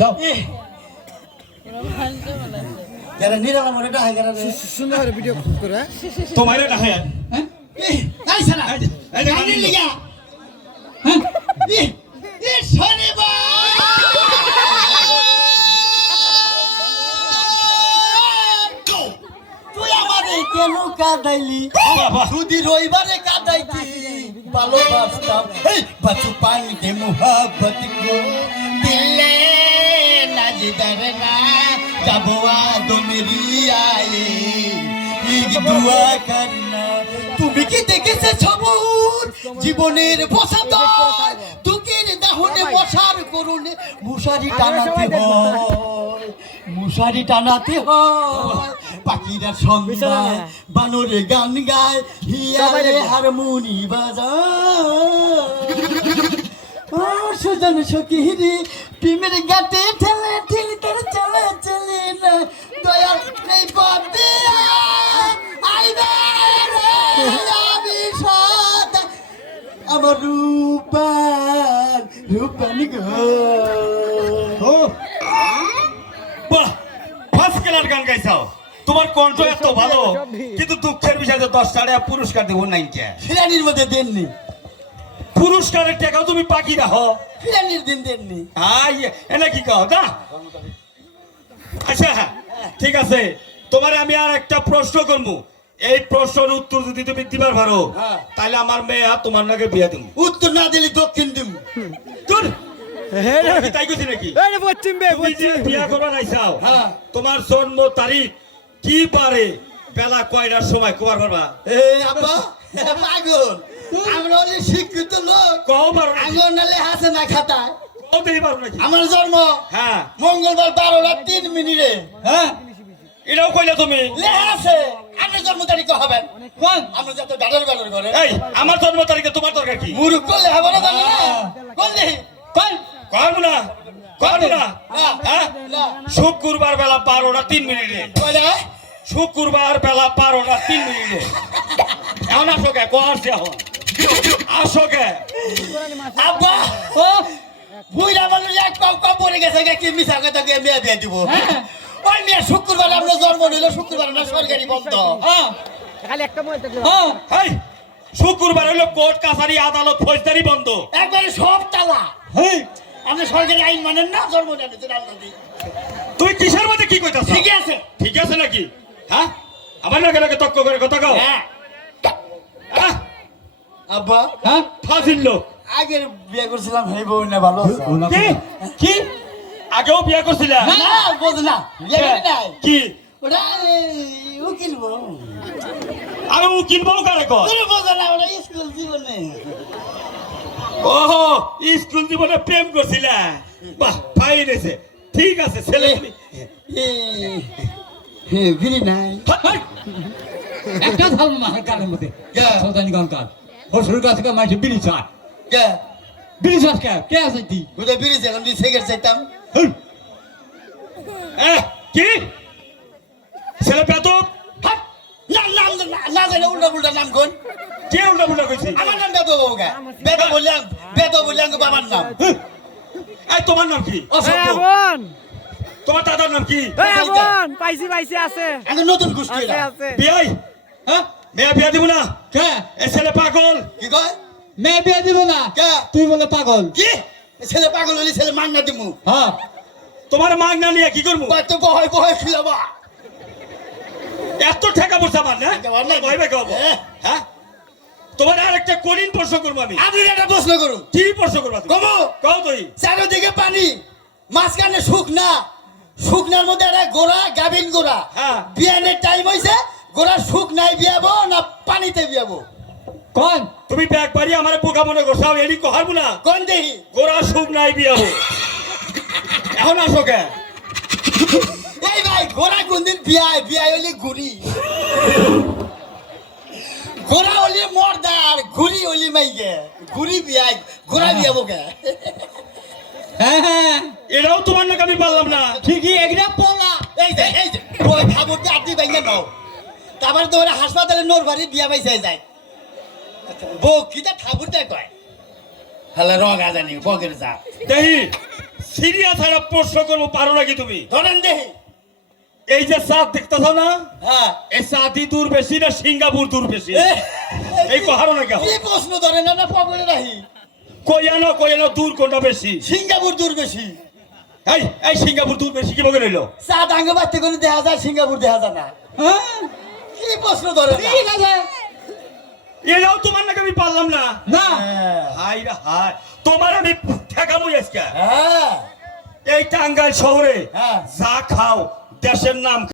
যাও যারা নিরালা মনে ডাহাই যারা সুন্দর ভিডিও করে তোমার ডাহাই হ্যাঁ এই সারা গানি লিগা হ্যাঁ এ শনিবার তুই আমারে কেন কাঁদাইলি শুধু রবিবারে কাঁদাইতি ভালোবাসতাম এই বাচু পানি দে মোহাব্বত কো দিলে না জিদার না যাবো আদো মেরি আয়ে এক দুয়া করনা তুমি কি দেখেছে সবুজ জীবনের বসত তুকির দাহনে মশার করুনে মুশারি টানাতে হয় পাখিরা সন্ধ্যায় বানরে গান গায় হিয়ারে হারমোনি বাজায় সুজন সকিরি প্রেমের গাতে ঠেলে ঠেলি তোর চলে চলে না দয়াল নেই পথে আইবে রে আমি সাদা আমার রূপান গো বাহ ফার্স্ট ক্লাস গান গাইছাও তোমার কণ্ঠ এত ভালো কিন্তু দুঃখের বিষয়ে 10 টাকা পুরস্কার দেব নাই কে ফিরানির মধ্যে দেননি পুরস্কারের টাকাও তুমি পাকি রাখো ফিরানির দিন দেননি আই এনে কি কও দা আচ্ছা ঠিক আছে তোমারে আমি আর একটা প্রশ্ন করব এই প্রশ্নের উত্তর যদি তুমি দিবার পারো তাহলে আমার মেয়ে আর তোমার নাকি বিয়ে দেব উত্তর না দিলে দক্ষিণ দিম চল তাই কইছি নাকি এই পশ্চিম বে পশ্চিম বিয়ে করবা নাইছাও হ্যাঁ তোমার জন্ম তারিখ কি পারে বেলা কয়টার সময় কবার পারবা এ আব্বা পাগল আমরা ওই শিক্ষিত লোক কও পারো আঙ্গন নালে হাসে না খাতায় কও দেই পারো নাকি আমার জন্ম হ্যাঁ মঙ্গলবার 12:03 হ্যাঁ এটাও কইলা তুমি লেখা আছে আপনার জন্ম তারিখ হবেন কোন আমরা যত ডালার করে এই আমার জন্ম তারিখে তোমার দরকার কি মুরুখ লেখা বড় জানে না কোন দেখি কোন করবো না করবো না হ্যাঁ না শুক্রবার বেলা 12:03 কইলা শুক্রবার বেলা 12:03 এখন আসো কে কষ্ট এখন আসো কে আব্বা ও বুইরা মানুষ এক পাও কম পড়ে গেছে কি মিছা কথা কে মেয়ে বিয়ে দিব ওই মেয়ে শুক্রবার আমরা জন্ম নিল শুক্রবার না সরকারি বন্ধ হ্যাঁ খালি একটা মোবাইল থাকলে এই শুক্রবার হলো কোর্ট কাছারি আদালত ফৌজদারি বন্ধ একবারে সব তালা হেই আপনি সরকারি আইন মানেন না জন্ম নিয়েছেন আপনাদের তুই কিসের মধ্যে কি কইতাছ ঠিক আছে ঠিক আছে নাকি হ্যাঁ আমার লাগে লাগে তক্ক করে কথা কও হ্যাঁ হ্যাঁ আব্বা হ্যাঁ ফাজিল লোক আগের বিয়ে করছিলাম হেই বউ না ভালো কি কি আগেও বিয়ে করছিলা না বোঝ না বিয়ে করি নাই কি ওটা উকিল বউ আরে উকিল বউ কারে কর তুমি বোঝ না ওটা স্কুল জীবনে ওহো স্কুল জীবনে প্রেম করছিলা বাহ ফাইন আছে ঠিক আছে ছেলে তুমি বিড়ি নাই একটা ধর্ম মার কানের মধ্যে কে? সদানি গঙ্কার হসুর কাছে মাইছে বিড়ি চায় কে বিড়ি চাষ কে আছে তুই ওটা বিড়ি চাইলাম তুই সিগারেট চাইতাম কি ছেলে বেতব নাম না জানে উল্টা উল্টা নাম কোন কে উল্টা পুল্টা কইছি আমার নাম বেদ বাবুকে বেদ বললাম বাবার নাম এই তোমার নাম কি অসভ্য বোন তোমার দাদার নাম কি এই বোন পাইছি আছে আমি নতুন গোষ্ঠী আছে আছে বিয়াই হ্যাঁ মেয়ে বিয়া দিব না কে এ ছেলে পাগল কি কয় মেয়ে বিয়ে দিব না কে তুই বলে পাগল কি ছেলে পাগল হলে ছেলে মাংনা দিমু হ্যাঁ তোমার মাগনা নিয়ে কি করবো কত বয় খিলাবা এত টাকা পয়সা মান না ভয় ভয় খাবো হ্যাঁ তোমার আর একটা কঠিন প্রশ্ন করবো আমি আপনি একটা প্রশ্ন করুন কি প্রশ্ন করবো তুমি? কমো কও তুই চারিদিকে পানি মাঝখানে শুকনার মধ্যে একটা গোড়া গাভিন গোড়া হ্যাঁ। বিয়ানের টাইম হয়েছে গোড়া শুকনায় বিয়াবো না পানিতে বিয়াবো কোন তুমি ব্যাগ বাড়ি আমার বোকা মনে করছো এডি কহারবো না কোন দেখি গোড়া সুখ নাই বিয়াবো এখন আসো কে এই ভাই গোড়া কোনদিন বিয়ায় হলে ঘুরি গোড়া হলে মর্দার ঘুরি হলে মাইকে ঘুরি বিয়ায় গোড়া বিয়াবো কে হ্যাঁ হ্যাঁ এটাও তোমার নাকি আমি পারলাম না ঠিকই এগরা পোলা এই যে ওই খাবরটা আটি ভাইঙ্গা নাও তারপরে তো ওরা হাসপাতালে নোর বাড়ি বিয়া পাইছে যায় বউ কিটা ঠাকুরটা কয় হ্যালো রঙা জানি বগের যা দেহি সিরিয়াস একটা প্রশ্ন করবো, পারো নাকি তুমি? ধরেন দেখি। এই যে চাঁদ দেখতেছ না, হ্যাঁ এই চাঁদই দূর বেশি না সিঙ্গাপুর দূর বেশি? এই পারো না কেন? কি প্রশ্ন ধরেন না পকেটে রাখি। কইয়ানো দূর কোনটা বেশি? সিঙ্গাপুর দূর বেশি। এই সিঙ্গাপুর দূর বেশি কি বলে রইলো? চাঁদ আঙ্গে বাড়তে করে দেখা যায়, সিঙ্গাপুর দেখা যায় না। হ্যাঁ কি প্রশ্ন ধরেন না? ঠিক আছে এরাও তোমার নাকি আমি পারলাম না। না হাই রে হাই, তোমার আমি ঠেকামই আজকে। হ্যাঁ এই টাঙ্গাইল শহরে হ্যাঁ। যা খাও দেশের নাম